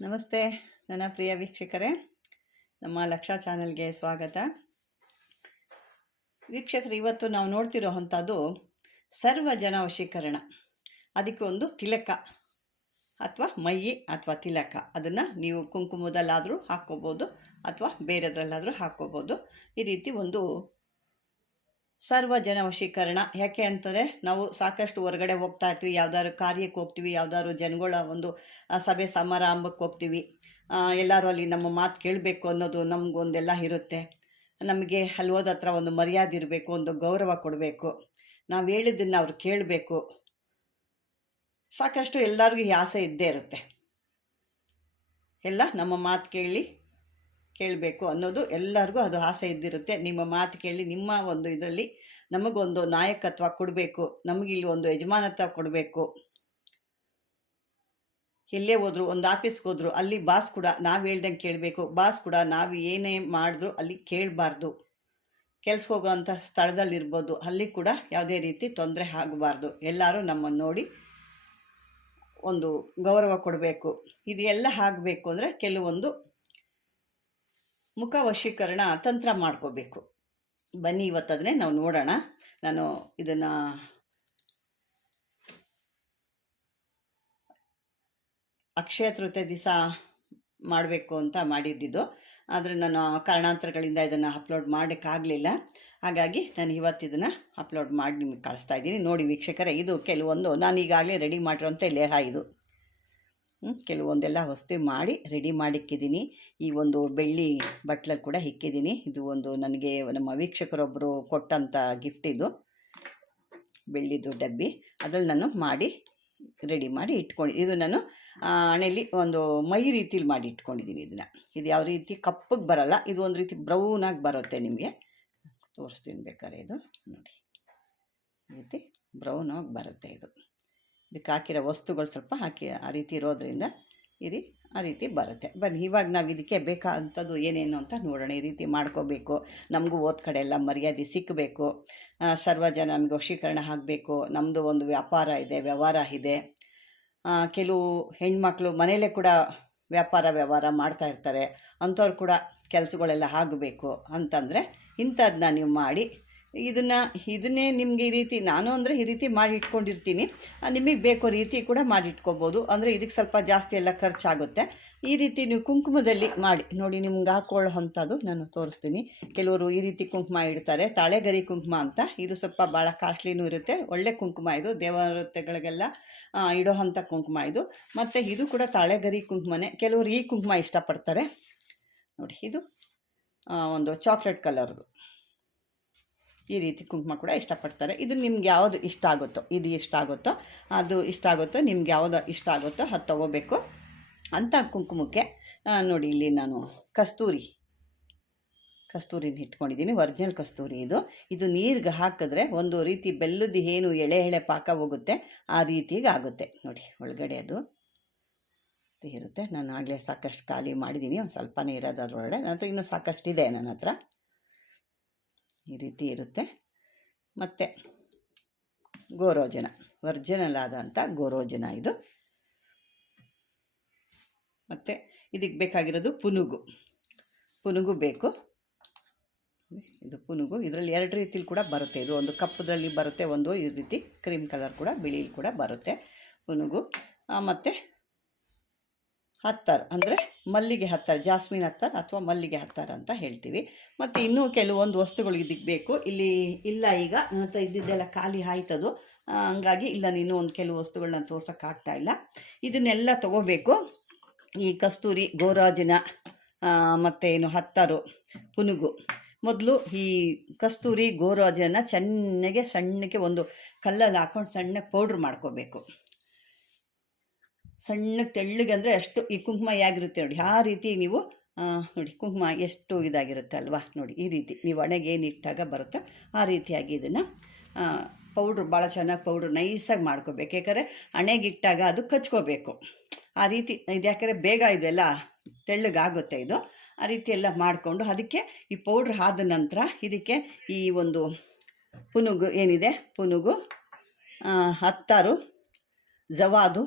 ನಮಸ್ತೆ, ನನ್ನ ಪ್ರಿಯ ವೀಕ್ಷಕರೇ. ನಮ್ಮ ಲಕ್ಷ ಚಾನೆಲ್ಗೆ ಸ್ವಾಗತ. ವೀಕ್ಷಕರು, ಇವತ್ತು ನಾವು ನೋಡ್ತಿರೋ ಅಂಥದ್ದು ಸರ್ವ ಜನ ವಶೀಕರಣ ಅದಕ್ಕೆ ಒಂದು ತಿಲಕ ಅಥವಾ ಮೈ ಅಥವಾ ತಿಲಕ. ಅದನ್ನು ನೀವು ಕುಂಕುಮದಲ್ಲಾದರೂ ಹಾಕ್ಕೋಬೋದು ಅಥವಾ ಬೇರೆದ್ರಲ್ಲಾದರೂ ಹಾಕ್ಕೋಬೋದು. ಈ ರೀತಿ ಒಂದು ಸರ್ವ ಜನ ವಶೀಕರಣ ಯಾಕೆ ಅಂತಂದರೆ ನಾವು ಸಾಕಷ್ಟು ಹೊರಗಡೆ ಹೋಗ್ತಾ ಇರ್ತೀವಿ, ಯಾವ್ದಾದ್ರು ಕಾರ್ಯಕ್ಕೆ ಹೋಗ್ತೀವಿ, ಯಾವ್ದಾದ್ರು ಜನಗಳ ಒಂದು ಸಭೆ ಸಮಾರಂಭಕ್ಕೆ ಹೋಗ್ತೀವಿ. ಎಲ್ಲರೂ ಅಲ್ಲಿ ನಮ್ಮ ಮಾತು ಕೇಳಬೇಕು ಅನ್ನೋದು ನಮಗೊಂದೆಲ್ಲ ಇರುತ್ತೆ. ನಮಗೆ ಅಲ್ಲಿ ಹೋದ ಹತ್ರ ಒಂದು ಮರ್ಯಾದೆ ಇರಬೇಕು, ಒಂದು ಗೌರವ ಕೊಡಬೇಕು. ನಾವು ಹೇಳಿದ್ದನ್ನು ಅವ್ರು ಕೇಳಬೇಕು. ಸಾಕಷ್ಟು ಎಲ್ಲರಿಗೂ ಆಸೆ ಇದ್ದೇ ಇರುತ್ತೆ. ಎಲ್ಲ ನಮ್ಮ ಮಾತು ಕೇಳಿ ಕೇಳಬೇಕು ಅನ್ನೋದು ಎಲ್ಲರಿಗೂ ಅದು ಆಸೆ ಇದ್ದಿರುತ್ತೆ. ನಿಮ್ಮ ಮಾತು ಕೇಳಿ ನಿಮ್ಮ ಒಂದು ಇದರಲ್ಲಿ ನಮಗೊಂದು ನಾಯಕತ್ವ ಕೊಡಬೇಕು ನಮಗಿಲ್ಲಿ ಒಂದು ಯಜಮಾನತ್ವ ಕೊಡಬೇಕು. ಎಲ್ಲೇ ಹೋದ್ರು, ಒಂದು ಆಫೀಸ್ಗೆ ಹೋದ್ರು, ಅಲ್ಲಿ ಬಾಸ್ ಕೂಡ ನಾವು ಹೇಳ್ದಂಗೆ ಕೇಳಬೇಕು. ಬಾಸ್ ಕೂಡ ನಾವು ಏನೇ ಮಾಡಿದ್ರು ಅಲ್ಲಿ ಕೇಳಬಾರ್ದು. ಕೆಲ್ಸಕ್ಕೆ ಹೋಗೋವಂಥ ಸ್ಥಳದಲ್ಲಿರ್ಬೋದು, ಅಲ್ಲಿ ಕೂಡ ಯಾವುದೇ ರೀತಿ ತೊಂದರೆ ಆಗಬಾರ್ದು. ಎಲ್ಲರೂ ನಮ್ಮನ್ನು ನೋಡಿ ಒಂದು ಗೌರವ ಕೊಡಬೇಕು. ಇದೆಲ್ಲ ಆಗಬೇಕು ಅಂದರೆ ಕೆಲವೊಂದು ಮುಖ ವಶೀಕರಣ ತಂತ್ರ ಮಾಡ್ಕೋಬೇಕು. ಬನ್ನಿ ಇವತ್ತದನ್ನೇ ನಾವು ನೋಡೋಣ. ನಾನು ಇದನ್ನು ಅಕ್ಷಯ ತೃತೀಯ ದಿವಸ ಮಾಡಬೇಕು ಅಂತ ಮಾಡಿದ್ದಿದ್ದು. ಆದರೆ ನಾನು ಕಾರಣಾಂತರಗಳಿಂದ ಇದನ್ನು ಅಪ್ಲೋಡ್ ಮಾಡೋಕ್ಕಾಗಲಿಲ್ಲ ಹಾಗಾಗಿ ನಾನು ಇವತ್ತು ಇದನ್ನು ಅಪ್ಲೋಡ್ ಮಾಡಿ ನಿಮಗೆ ಕಳಿಸ್ತಾ ಇದ್ದೀನಿ. ನೋಡಿ ವೀಕ್ಷಕರೇ, ಇದು ಕೆಲವೊಂದು ನಾನು ಈಗಾಗಲೇ ರೆಡಿ ಮಾಡಿರೋಂಥ ಲೇಹ ಇದು. ಕೆಲವೊಂದೆಲ್ಲ ವಸ್ತು ಮಾಡಿ ರೆಡಿ ಮಾಡಿಕ್ಕಿದ್ದೀನಿ ಈ ಒಂದು ಬೆಳ್ಳಿ ಬಟ್ಲಲ್ಲಿ ಕೂಡ ಇಕ್ಕಿದ್ದೀನಿ ಇದು ಒಂದು ನನಗೆ ನಮ್ಮ ವೀಕ್ಷಕರೊಬ್ಬರು ಕೊಟ್ಟಂಥ ಗಿಫ್ಟ್ ಇದು. ಬೆಳ್ಳಿದು ಡಬ್ಬಿ. ಅದ್ರಲ್ಲಿ ನಾನು ಮಾಡಿ ರೆಡಿ ಮಾಡಿ ಇಟ್ಕೊಂಡು, ಇದು ನಾನು ಹಣೆಯಲ್ಲಿ ಒಂದು ಮೈ ರೀತಿಲಿ ಮಾಡಿ ಇಟ್ಕೊಂಡಿದ್ದೀನಿ ಇದನ್ನು. ಇದು ಯಾವ ರೀತಿ ಕಪ್ಪಗೆ ಬರಲ್ಲ, ಇದು ಒಂದು ರೀತಿ ಬ್ರೌನಾಗಿ ಬರುತ್ತೆ ನಿಮಗೆ. ತೋರಿಸ್ತೀನಿ ಬೇಕಾದ್ರೆ ಇದು. ನೋಡಿ. ಈ ರೀತಿ ಬ್ರೌನಾಗಿ ಬರುತ್ತೆ ಇದು. ಇದಕ್ಕೆ ಹಾಕಿರೋ ವಸ್ತುಗಳು ಸ್ವಲ್ಪ ಹಾಕಿ ಆ ರೀತಿ ಇರೋದ್ರಿಂದ ಇರಿ, ಆ ರೀತಿ ಬರುತ್ತೆ. ಬನ್ನಿ, ಇವಾಗ ನಾವು ಇದಕ್ಕೆ ಬೇಕಾದಂಥದ್ದು ಏನೇನು ಅಂತ ನೋಡೋಣ. ಈ ರೀತಿ ಮಾಡ್ಕೋಬೇಕು. ನಮಗೂ ಓದ್ ಕಡೆ ಎಲ್ಲ ಮರ್ಯಾದೆ ಸಿಕ್ಕಬೇಕು. ಸರ್ವ ಜನ ನಮಗೆ ವಶೀಕರಣ ಆಗಬೇಕು. ನಮ್ಮದು ಒಂದು ವ್ಯಾಪಾರ ಇದೆ, ವ್ಯವಹಾರ ಇದೆ. ಕೆಲವು ಹೆಣ್ಮಕ್ಳು ಮನೆಯಲ್ಲೇ ಕೂಡ ವ್ಯಾಪಾರ, ವ್ಯವಹಾರ ಮಾಡ್ತಾ ಇರ್ತಾರೆ. ಅಂಥವ್ರು ಕೂಡ ಕೆಲಸಗಳೆಲ್ಲ ಆಗಬೇಕು ಅಂತಂದರೆ ಇಂಥದ್ದನ್ನ ನೀವು ಮಾಡಿ ಇದನ್ನು ಇದನ್ನೇ ನಿಮಗೆ ಈ ರೀತಿ ನಾನು ಅಂದರೆ ಈ ರೀತಿ ಮಾಡಿ ಇಟ್ಕೊಂಡಿರ್ತೀನಿ. ನಿಮಗೆ ಬೇಕೋ ರೀತಿ ಕೂಡ ಮಾಡಿ ಇಟ್ಕೋಬೋದು. ಅಂದರೆ ಇದಕ್ಕೆ ಸ್ವಲ್ಪ ಜಾಸ್ತಿ ಎಲ್ಲ ಖರ್ಚಾಗುತ್ತೆ. ಈ ರೀತಿ ನೀವು ಕುಂಕುಮದಲ್ಲಿ ಮಾಡಿ ನೋಡಿ ನಿಮ್ಗೆ ಹಾಕೊಳ್ಳೋ ಅಂಥದ್ದು ನಾನು ತೋರಿಸ್ತೀನಿ. ಕೆಲವರು ಈ ರೀತಿ ಕುಂಕುಮ ಇಡ್ತಾರೆ. ತಾಳೆಗರಿ ಕುಂಕುಮ ಅಂತ ಇದು ಸ್ವಲ್ಪ ಭಾಳ ಕಾಸ್ಟ್ಲಿನೂ ಇರುತ್ತೆ. ಒಳ್ಳೆ ಕುಂಕುಮ ಇದು. ದೇವತೆಗಳಿಗೆಲ್ಲ ಆ, ಇಡೋ ಅಂಥ ಕುಂಕುಮ ಇದು. ಮತ್ತು ಇದು ಕೂಡ ತಾಳೆಗರಿ ಕುಂಕುಮನೇ. ಕೆಲವರು ಈ ಕುಂಕುಮ ಇಷ್ಟಪಡ್ತಾರೆ. ನೋಡಿ ಇದು ಒಂದು ಚಾಕ್ಲೇಟ್ ಕಲರ್ದು. ಈ ರೀತಿ ಕುಂಕುಮ ಕೂಡ ಇಷ್ಟಪಡ್ತಾರೆ. ಇದು ನಿಮ್ಗೆ ಯಾವುದು ಇಷ್ಟ ಆಗುತ್ತೋ, ಇದು ಇಷ್ಟ ಆಗುತ್ತೋ, ಅದು ಇಷ್ಟ ಆಗುತ್ತೋ, ನಿಮ್ಗೆ ಯಾವುದು ಇಷ್ಟ ಆಗುತ್ತೋ ಅದು ತೊಗೋಬೇಕು. ಅಂಥ ಕುಂಕುಮಕ್ಕೆ ನೋಡಿ ಇಲ್ಲಿ ನಾನು ಕಸ್ತೂರಿ, ಕಸ್ತೂರಿನ ಇಟ್ಕೊಂಡಿದ್ದೀನಿ, ಒರಿಜಿನಲ್ ಕಸ್ತೂರಿ ಇದು. ಇದು ನೀರಿಗೆ ಹಾಕಿದ್ರೆ ಒಂದು ರೀತಿ ಬೆಲ್ಲದ ಏನು ಎಳೆ ಎಳೆ ಪಾಕ ಹೋಗುತ್ತೆ, ಆ ರೀತಿಗೆ ಆಗುತ್ತೆ. ನೋಡಿ, ಒಳಗಡೆ ಅದು ಇರುತ್ತೆ. ನಾನು ಆಗಲೇ ಸಾಕಷ್ಟು ಖಾಲಿ ಮಾಡಿದ್ದೀನಿ, ಒಂದು ಸ್ವಲ್ಪನೇ ಇರೋದು ಅದರೊಳಗಡೆ. ನನ್ನ ಹತ್ರ ಇನ್ನೂ ಸಾಕಷ್ಟು ಇದೆ ನನ್ನ ಹತ್ರ. ಈ ರೀತಿ ಇರುತ್ತೆ. ಮತ್ತು ಗೋರೋಜನ ಒರ್ಜಿನಲ್ ಆದಂಥ ಗೋರೋಜನ ಇದು. ಮತ್ತು ಇದಕ್ಕೆ ಬೇಕಾಗಿರೋದು ಪುನುಗು. ಪುನುಗು ಬೇಕು. ಇದು ಪುನುಗು. ಇದರಲ್ಲಿ ಎರಡು ರೀತಿಲಿ ಕೂಡ ಬರುತ್ತೆ. ಇದು ಒಂದು ಕಪ್ಪುದ್ರಲ್ಲಿ ಬರುತ್ತೆ, ಒಂದು ಈ ರೀತಿ ಕ್ರೀಮ್ ಕಲರ್ ಕೂಡ, ಬಿಳಿಲಿ ಕೂಡ ಬರುತ್ತೆ ಪುನುಗು. ಮತ್ತು ಹತ್ತಾರ್ ಅಂದರೆ ಮಲ್ಲಿಗೆ ಹತ್ತಾರ್, ಜಾಸ್ಮಿನ್ ಹತ್ತಾರ್ ಅಥವಾ ಮಲ್ಲಿಗೆ ಹತ್ತಾರ್ ಅಂತ ಹೇಳ್ತೀವಿ. ಮತ್ತು ಇನ್ನೂ ಕೆಲವೊಂದು ವಸ್ತುಗಳು ಇದಕ್ಕೆ ಬೇಕು. ಇಲ್ಲಿ ಇಲ್ಲ ಈಗ. ಹತ್ರ ಇದ್ದಿದ್ದೆಲ್ಲ ಖಾಲಿ ಆಯ್ತದು. ಹಂಗಾಗಿ ಇಲ್ಲ, ನೀನು ಒಂದು ಕೆಲವು ವಸ್ತುಗಳನ್ನ ತೋರ್ಸೋಕ್ಕಾಗ್ತಾ ಇಲ್ಲ. ಇದನ್ನೆಲ್ಲ ತಗೋಬೇಕು. ಈ ಕಸ್ತೂರಿ ಗೋರಾಜಿನ ಮತ್ತು ಏನು ಹತ್ತಾರು ಪುನುಗು. ಮೊದಲು ಈ ಕಸ್ತೂರಿ ಗೋರಾಜನ ಚೆನ್ನಾಗೆ ಸಣ್ಣಕ್ಕೆ ಒಂದು ಕಲ್ಲಲ್ಲಿ ಹಾಕೊಂಡು ಸಣ್ಣ ಪೌಡ್ರ್ ಮಾಡ್ಕೋಬೇಕು. ಸಣ್ಣಗೆ ತೆಳ್ಳಗೆ ಅಂದರೆ ಅಷ್ಟು ಈ ಕುಂಕುಮ ಹೇಗಿರುತ್ತೆ ನೋಡಿ, ಆ ರೀತಿ ನೀವು ನೋಡಿ ಕುಂಕುಮ ಎಷ್ಟು ಇದಾಗಿರುತ್ತೆ ಅಲ್ವಾ ನೋಡಿ, ಈ ರೀತಿ ನೀವು ಹಣೆಗೆ ಏನು ಇಟ್ಟಾಗ ಬರುತ್ತೆ. ಆ ರೀತಿಯಾಗಿ ಇದನ್ನು ಪೌಡ್ರ್ ಭಾಳ ಚೆನ್ನಾಗಿ ಪೌಡ್ರ್ ನೈಸಾಗಿ ಮಾಡ್ಕೋಬೇಕು. ಯಾಕಂದರೆ ಹಣೆಗಿಟ್ಟಾಗ ಅದು ಕಚ್ಕೋಬೇಕು. ಆ ರೀತಿ ಇದು ಯಾಕಂದರೆ ಬೇಗ ಇದೆಲ್ಲ ತೆಳ್ಳಗಾಗುತ್ತೆ ಇದು. ಆ ರೀತಿ ಎಲ್ಲ ಮಾಡಿಕೊಂಡು ಅದಕ್ಕೆ ಈ ಪೌಡ್ರ್ ಆದ ನಂತರ ಇದಕ್ಕೆ ಈ ಒಂದು ಪುನುಗು ಏನಿದೆ? ಪುನುಗು ಹತ್ತಾರು ಜವಾದು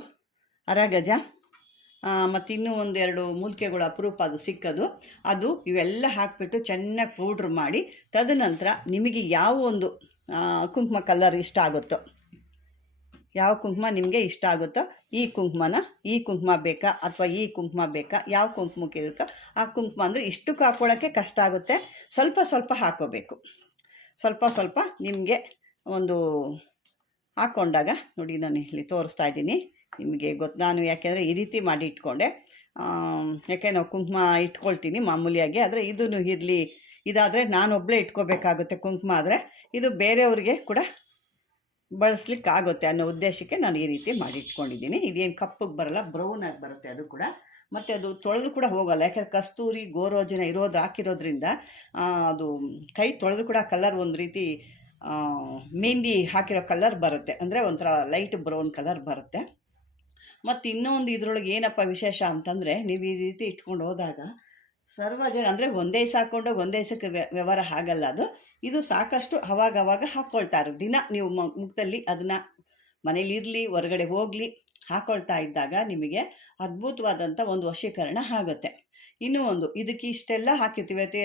ಅರಗಜ ಮತ್ತು ಇನ್ನೂ ಒಂದೆರಡು ಮೂಲಿಕೆಗಳು ಅಪರೂಪ ಅದು ಸಿಕ್ಕದು. ಅದು ಇವೆಲ್ಲ ಹಾಕಿಬಿಟ್ಟು ಚೆನ್ನಾಗಿ ಪೌಡ್ರ್ ಮಾಡಿ, ತದನಂತರ ನಿಮಗೆ ಯಾವ ಒಂದು ಕುಂಕುಮ ಕಲರ್ ಇಷ್ಟ ಆಗುತ್ತೋ, ಯಾವ ಕುಂಕುಮ ನಿಮಗೆ ಇಷ್ಟ ಆಗುತ್ತೋ, ಈ ಕುಂಕುಮನ, ಈ ಕುಂಕುಮ ಬೇಕಾ ಅಥವಾ ಈ ಕುಂಕುಮ ಬೇಕಾ, ಯಾವ ಕುಂಕುಮಕ್ಕೆ ಇರುತ್ತೋ, ಆ ಕುಂಕುಮ ಅಂದರೆ ಇಷ್ಟಕ್ಕೆ ಹಾಕ್ಕೊಳ್ಳೋಕ್ಕೆ ಕಷ್ಟ ಆಗುತ್ತೆ. ಸ್ವಲ್ಪ ಸ್ವಲ್ಪ ಹಾಕೋಬೇಕು. ಸ್ವಲ್ಪ ಸ್ವಲ್ಪ ನಿಮಗೆ ಒಂದು ಹಾಕ್ಕೊಂಡಾಗ ನೋಡಿ ನಾನು ಇಲ್ಲಿ ತೋರಿಸ್ತಾ ಇದ್ದೀನಿ. ನಿಮಗೆ ಗೊತ್ತು ನಾನು ಯಾಕೆಂದರೆ ಈ ರೀತಿ ಮಾಡಿ ಇಟ್ಕೊಂಡೆ. ಯಾಕೆ ನಾವು ಕುಂಕುಮ ಇಟ್ಕೊಳ್ತೀನಿ ಮಾಮೂಲಿಯಾಗಿ, ಆದರೆ ಇದೂ ಇರಲಿ, ಇದಾದರೆ ನಾನೊಬ್ಬಳೇ ಇಟ್ಕೋಬೇಕಾಗುತ್ತೆ ಕುಂಕುಮ ಆದರೆ, ಇದು ಬೇರೆಯವ್ರಿಗೆ ಕೂಡ ಬಳಸ್ಲಿಕ್ಕೆ ಆಗುತ್ತೆ ಅನ್ನೋ ಉದ್ದೇಶಕ್ಕೆ ನಾನು ಈ ರೀತಿ ಮಾಡಿ ಇಟ್ಕೊಂಡಿದ್ದೀನಿ. ಇದೇನು ಕಪ್ಪಗೆ ಬರಲ್ಲ ಬ್ರೌನ್ ಆಗಿ ಬರುತ್ತೆ ಅದು ಕೂಡ. ಮತ್ತು ಅದು ತೊಳೆದು ಕೂಡ ಹೋಗಲ್ಲ, ಯಾಕಂದರೆ ಕಸ್ತೂರಿ ಗೋರೋಜನ ಇರೋದು ಹಾಕಿರೋದ್ರಿಂದ ಅದು ಕೈ ತೊಳೆದು ಕೂಡ ಕಲರ್ ಒಂದು ರೀತಿ ಮೆಹಂದಿ ಹಾಕಿರೋ ಕಲರ್ ಬರುತ್ತೆ. ಅಂದರೆ ಒಂಥರ ಲೈಟ್ ಬ್ರೌನ್ ಕಲರ್ ಬರುತ್ತೆ. ಮತ್ತು ಇನ್ನೊಂದು ಇದ್ರೊಳಗೆ ಏನಪ್ಪ ವಿಶೇಷ ಅಂತಂದರೆ ನೀವು ಈ ರೀತಿ ಇಟ್ಕೊಂಡು ಹೋದಾಗ ಸರ್ವ ಜನ, ಅಂದರೆ ಒಂದೇ ಸಾಕೊಂಡು ಒಂದೇ ಸಕ್ಕೆ ವ್ಯವಹಾರ ಆಗಲ್ಲ ಅದು. ಇದು ಸಾಕಷ್ಟು ಅವಾಗ ಅವಾಗ ಹಾಕ್ಕೊಳ್ತಾ ಇರೋ ದಿನ ನೀವು ಮುಖದಲ್ಲಿ ಅದನ್ನು ಮನೇಲಿರಲಿ ಹೊರಗಡೆ ಹೋಗಲಿ ಹಾಕ್ಕೊಳ್ತಾ ಇದ್ದಾಗ ನಿಮಗೆ ಅದ್ಭುತವಾದಂಥ ಒಂದು ವಶೀಕರಣ ಆಗುತ್ತೆ. ಇನ್ನೂ ಒಂದು, ಇದಕ್ಕೆ ಇಷ್ಟೆಲ್ಲ ಹಾಕಿರ್ತೀವಿ.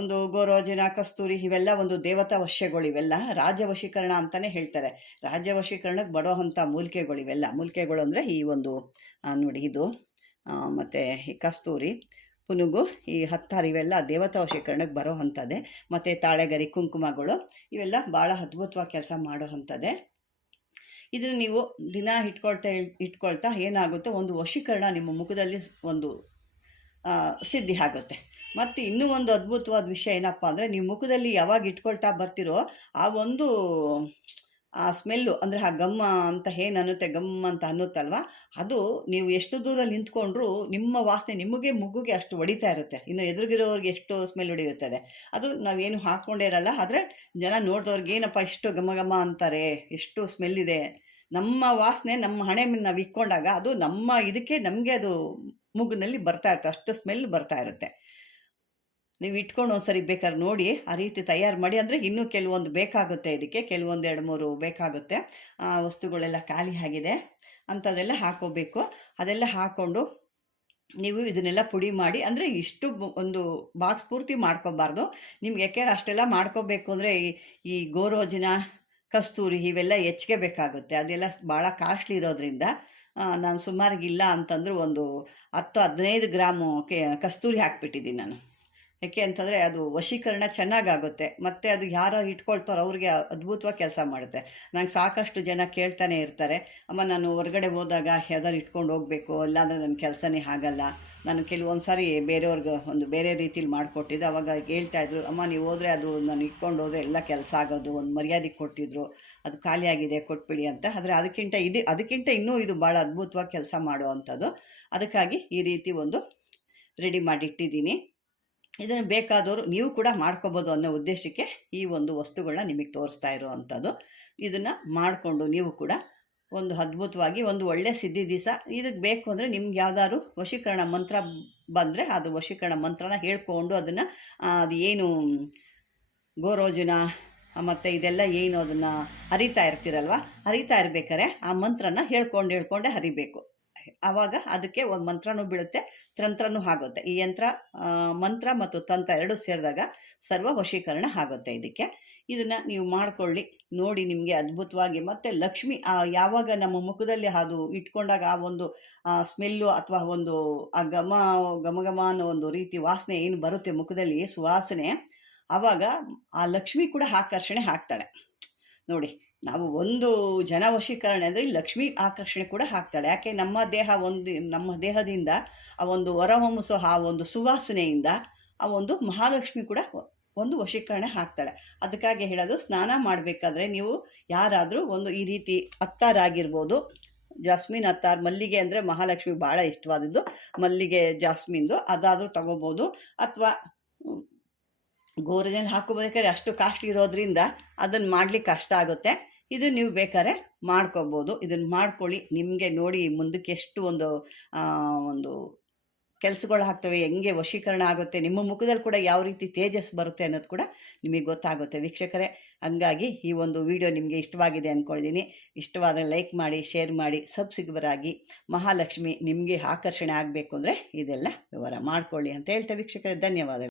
ಒಂದು ಗೋರೋಜನ, ಕಸ್ತೂರಿ ಇವೆಲ್ಲ ಒಂದು ದೇವತಾ ವಶ್ಯಗಳು ಇವೆಲ್ಲ ರಾಜ ವಶೀಕರಣ ಅಂತಲೇ ಹೇಳ್ತಾರೆ. ರಾಜವಶೀಕರಣಕ್ಕೆ ಬಡೋವಂಥ ಮೂಲಿಕೆಗಳು ಇವೆಲ್ಲ. ಮೂಲಿಕೆಗಳು ಅಂದರೆ ಈ ಒಂದು ನೋಡಿ ಇದು ಮತ್ತು ಈ ಕಸ್ತೂರಿ, ಪುನುಗು, ಈ ಹತ್ತಾರು ಇವೆಲ್ಲ ದೇವತಾ ವಶೀಕರಣಕ್ಕೆ ಬರೋ ಅಂಥದ್ದೇ ಮತ್ತು ತಾಳೆಗರಿ, ಕುಂಕುಮಗಳು, ಇವೆಲ್ಲ ಭಾಳ ಅದ್ಭುತವಾಗಿ ಕೆಲಸ ಮಾಡೋ ಅಂಥದ್ದೇ ಇದನ್ನು ನೀವು ದಿನ ಇಟ್ಕೊಳ್ತಾ ಇಟ್ಕೊಳ್ತಾ ಏನಾಗುತ್ತೆ? ಒಂದು ವಶೀಕರಣ ನಿಮ್ಮ ಮುಖದಲ್ಲಿ ಒಂದು ಸಿದ್ಧಿ ಆಗುತ್ತೆ. ಮತ್ತು ಇನ್ನೂ ಒಂದು ಅದ್ಭುತವಾದ ವಿಷಯ ಏನಪ್ಪ ಅಂದರೆ ನೀವು ಮುಖದಲ್ಲಿ ಯಾವಾಗ ಇಟ್ಕೊಳ್ತಾ ಬರ್ತಿರೋ ಆ ಒಂದು, ಆ ಸ್ಮೆಲ್ಲು ಅಂದರೆ ಆ ಗಮ್ಮ ಅಂತ ಏನು ಅನ್ನುತ್ತೆ ಗಮ್ ಅಂತ ಅನ್ನುತ್ತಲ್ವ ಅದು ನೀವು ಎಷ್ಟು ದೂರ ನಿಂತ್ಕೊಂಡ್ರೂ ನಿಮ್ಮ ವಾಸನೆ ನಿಮಗೆ ಮುಗುಗೆ ಅಷ್ಟು ಹೊಡಿತಾ ಇರುತ್ತೆ. ಇನ್ನು ಎದುರುಗಿರೋರಿಗೆ ಎಷ್ಟು ಸ್ಮೆಲ್ ಹೊಡೆಯುತ್ತದೆ. ಅದು ನಾವೇನು ಹಾಕ್ಕೊಂಡೇ ಇರಲ್ಲ. ಆದರೆ ಜನ ನೋಡಿದವ್ರಿಗೆ ಏನಪ್ಪ ಎಷ್ಟು ಘಮ ಘಮ ಅಂತಾರೆ, ಎಷ್ಟು ಸ್ಮೆಲ್ ಇದೆ. ನಮ್ಮ ವಾಸನೆ ನಮ್ಮ ಹಣೆ ನಾವು ಇಕ್ಕೊಂಡಾಗ ಅದು ನಮ್ಮ ಇದಕ್ಕೆ ನಮಗೆ ಅದು ಮೂಗಿನಲ್ಲಿ ಬರ್ತಾ ಇರುತ್ತೆ, ಅಷ್ಟು ಸ್ಮೆಲ್ ಬರ್ತಾ ಇರುತ್ತೆ. ನೀವು ಇಟ್ಕೊಂಡು ಒಂದ್ಸರಿ ಬೇಕಾದ್ರೆ ನೋಡಿ, ಆ ರೀತಿ ತಯಾರು ಮಾಡಿ, ಅಂದರೆ ಇನ್ನೂ ಕೆಲವೊಂದು ಬೇಕಾಗುತ್ತೆ ಇದಕ್ಕೆ, ಕೆಲವೊಂದು ಎರಡು ಮೂರು ಬೇಕಾಗುತ್ತೆ. ಆ ವಸ್ತುಗಳೆಲ್ಲ ಖಾಲಿ ಆಗಿದೆ ಅಂಥದ್ದೆಲ್ಲ ಹಾಕೋಬೇಕು. ಅದೆಲ್ಲ ಹಾಕ್ಕೊಂಡು ನೀವು ಇದನ್ನೆಲ್ಲ ಪುಡಿ ಮಾಡಿ, ಅಂದರೆ ಇಷ್ಟು ಒಂದು ಬಾಕ್ಸ್ ಪೂರ್ತಿ ಮಾಡ್ಕೋಬಾರ್ದು ನಿಮ್ಗೆ ಯಾಕೆಂದ್ರೆ ಅಷ್ಟೆಲ್ಲ ಮಾಡ್ಕೋಬೇಕು ಅಂದರೆ ಈ ಈ ಗೋರೋಜಿನ, ಕಸ್ತೂರಿ ಇವೆಲ್ಲ ಹೆಚ್ಚಿಗೆ ಬೇಕಾಗುತ್ತೆ. ಅದೆಲ್ಲ ಭಾಳ ಕಾಸ್ಟ್ಲಿ ಇರೋದ್ರಿಂದ. ನಾನು ಸುಮಾರಿಗಿಲ್ಲ ಅಂತಂದ್ರೆ ಒಂದು ಹತ್ತು ಹದಿನೈದು ಗ್ರಾಮು ಕೆ, ಕಸ್ತೂರಿ ಹಾಕ್ಬಿಟ್ಟಿದ್ದೀನಿ ನಾನು. ಯಾಕೆ ಅಂತಂದರೆ ಅದು ವಶೀಕರಣ ಚೆನ್ನಾಗಾಗುತ್ತೆ. ಮತ್ತು ಅದು ಯಾರೋ ಇಟ್ಕೊಳ್ತಾರೋ ಅವ್ರಿಗೆ ಅದ್ಭುತವಾಗಿ ಕೆಲಸ ಮಾಡುತ್ತೆ. ನಂಗೆ ಸಾಕಷ್ಟು ಜನ ಕೇಳ್ತಾನೆ ಇರ್ತಾರೆ. ಅಮ್ಮ, ನಾನು ಹೊರಗಡೆ ಹೋದಾಗ ಯಾವ್ದಾರು ಇಟ್ಕೊಂಡು ಹೋಗಬೇಕು, ಇಲ್ಲಾಂದರೆ ನನ್ನ ಕೆಲಸನೇ ಆಗಲ್ಲ. ನಾನು ಕೆಲವೊಂದು ಸಾರಿ ಬೇರೆಯವ್ರಿಗೆ ಒಂದು ಬೇರೆ ರೀತಿಲಿ ಮಾಡಿಕೊಟ್ಟಿದ್ದು. ಅವಾಗ ಹೇಳ್ತಾಯಿದ್ರು ಅಮ್ಮ, ನೀವು ಹೋದರೆ ಅದು ನಾನು ಇಟ್ಕೊಂಡು ಹೋದರೆ ಎಲ್ಲ ಕೆಲಸ ಆಗೋದು. ಒಂದು ಮರ್ಯಾದೆ ಕೊಟ್ಟಿದ್ರು. ಅದು ಖಾಲಿಯಾಗಿದೆ ಕೊಟ್ಬಿಡಿ ಅಂತ. ಆದರೆ ಅದಕ್ಕಿಂತ ಇದು, ಅದಕ್ಕಿಂತ ಇನ್ನೂ ಇದು ಭಾಳ ಅದ್ಭುತವಾಗಿ ಕೆಲಸ ಮಾಡುವಂಥದ್ದು. ಅದಕ್ಕಾಗಿ ಈ ರೀತಿ ಒಂದು ರೆಡಿ ಮಾಡಿಟ್ಟಿದ್ದೀನಿ. ಇದನ್ನು ಬೇಕಾದವರು ನೀವು ಕೂಡ ಮಾಡ್ಕೋಬೋದು ಅನ್ನೋ ಉದ್ದೇಶಕ್ಕೆ ಈ ಒಂದು ವಸ್ತುಗಳನ್ನ ನಿಮಗೆ ತೋರಿಸ್ತಾ ಇರುವಂಥದ್ದು. ಇದನ್ನು ಮಾಡಿಕೊಂಡು ನೀವು ಕೂಡ ಒಂದು ಅದ್ಭುತವಾಗಿ ಒಂದು ಒಳ್ಳೆ ಸಿದ್ಧಿ ದಿವಸ. ಇದಕ್ಕೆ ಬೇಕು ಅಂದರೆ ನಿಮ್ಗೆ ಯಾವ್ದಾದ್ರು ವಶೀಕರಣ ಮಂತ್ರ ಬಂದರೆ ಅದು ವಶೀಕರಣ ಮಂತ್ರನ ಹೇಳ್ಕೊಂಡು ಅದನ್ನು ಅದು ಏನು ಗೋರೋಜನ ಮತ್ತು ಇದೆಲ್ಲ ಏನು ಅದನ್ನು ಹರಿತಾ ಇರ್ತೀರಲ್ವ? ಹರಿತಾ ಇರ್ಬೇಕಾರೆ ಆ ಮಂತ್ರನ ಹೇಳ್ಕೊಂಡು ಹೇಳ್ಕೊಂಡೆ ಹರಿಬೇಕು ಆವಾಗ ಅದಕ್ಕೆ ಒಂದು ಮಂತ್ರನೂ ಬೀಳುತ್ತೆ, ತಂತ್ರನೂ ಆಗುತ್ತೆ. ಈ ಯಂತ್ರ ಮಂತ್ರ ಮತ್ತು ತಂತ್ರ ಎರಡೂ ಸೇರಿದಾಗ ಸರ್ವ ವಶೀಕರಣ ಆಗುತ್ತೆ ಇದಕ್ಕೆ. ಇದನ್ನು ನೀವು ಮಾಡ್ಕೊಳ್ಳಿ, ನೋಡಿ ನಿಮಗೆ ಅದ್ಭುತವಾಗಿ. ಮತ್ತು ಲಕ್ಷ್ಮಿ ಯಾವಾಗ ನಮ್ಮ ಮುಖದಲ್ಲಿ ಅದು ಇಟ್ಕೊಂಡಾಗ ಆ ಒಂದು ಸ್ಮೆಲ್ಲು ಅಥವಾ ಒಂದು, ಆ ಘಮ ಘಮ ಘಮ ಅನ್ನೋ ಒಂದು ರೀತಿ ವಾಸನೆ ಏನು ಬರುತ್ತೆ ಮುಖದಲ್ಲಿ, ಸುವಾಸನೆ ಆವಾಗ ಆ ಲಕ್ಷ್ಮಿ ಕೂಡ ಆಕರ್ಷಣೆ ಹಾಕ್ತಾಳೆ ನೋಡಿ, ನಾವು ಒಂದು ಜನ ವಶೀಕರಣೆ ಅಂದರೆ ಲಕ್ಷ್ಮಿ ಆಕರ್ಷಣೆ ಕೂಡ ಹಾಕ್ತಾಳೆ ಯಾಕೆ? ನಮ್ಮ ದೇಹ ಒಂದು, ನಮ್ಮ ದೇಹದಿಂದ ಆ ಒಂದು ಹೊರಹೊಮ್ಮಿಸೋ ಆ ಒಂದು ಸುವಾಸನೆಯಿಂದ ಆ ಒಂದು ಮಹಾಲಕ್ಷ್ಮಿ ಕೂಡ ಒಂದು ವಶೀಕರಣೆ ಹಾಕ್ತಾಳೆ ಅದಕ್ಕಾಗಿ ಹೇಳೋದು ಸ್ನಾನ ಮಾಡಬೇಕಾದ್ರೆ ನೀವು ಯಾರಾದರೂ ಒಂದು ಈ ರೀತಿ ಅತ್ತಾರಾಗಿರ್ಬೋದು ಜಾಸ್ಮಿನ್ ಅತ್ತಾರ್, ಮಲ್ಲಿಗೆ ಅಂದರೆ ಮಹಾಲಕ್ಷ್ಮಿ ಭಾಳ ಇಷ್ಟವಾದದ್ದು. ಮಲ್ಲಿಗೆ ಜಾಸ್ಮಿನ್ದು ಅದಾದರೂ ತಗೋಬೋದು. ಅಥವಾ ಗೋರಜನ್ ಹಾಕೋಬೇಕಾದ್ರೆ ಅಷ್ಟು ಕಾಸ್ಟ್ ಇರೋದ್ರಿಂದ ಅದನ್ನು ಮಾಡ್ಲಿಕ್ಕೆ ಕಷ್ಟ ಆಗುತ್ತೆ. ಇದು ನೀವು ಬೇಕಾದ್ರೆ ಮಾಡ್ಕೋಬೋದು. ಇದನ್ನು ಮಾಡ್ಕೊಳ್ಳಿ. ನಿಮಗೆ ನೋಡಿ ಮುಂದಕ್ಕೆ ಎಷ್ಟು ಒಂದು ಒಂದು ಕೆಲಸಗಳು ಆಗ್ತವೆ, ಹೆಂಗೆ ವಶೀಕರಣ ಆಗುತ್ತೆ, ನಿಮ್ಮ ಮುಖದಲ್ಲಿ ಕೂಡ ಯಾವ ರೀತಿ ತೇಜಸ್ ಬರುತ್ತೆ ಅನ್ನೋದು ಕೂಡ ನಿಮಗೆ ಗೊತ್ತಾಗುತ್ತೆ. ವೀಕ್ಷಕರೇ, ಹಂಗಾಗಿ ಈ ಒಂದು ವಿಡಿಯೋ ನಿಮಗೆ ಇಷ್ಟವಾಗಿದೆ ಅಂದ್ಕೊಂಡಿದ್ದೀನಿ ಇಷ್ಟವಾದರೆ ಲೈಕ್ ಮಾಡಿ, ಶೇರ್ ಮಾಡಿ ಸಬ್ಸ್ಕ್ರೈಬರಾಗಿ ಮಹಾಲಕ್ಷ್ಮಿ ನಿಮಗೆ ಆಕರ್ಷಣೆ ಆಗಬೇಕು ಅಂದರೆ ಇದೆಲ್ಲ ವಿವರ ಮಾಡ್ಕೊಳ್ಳಿ ಅಂತ ಹೇಳ್ತಾ ವೀಕ್ಷಕರೇ. ಧನ್ಯವಾದಗಳು.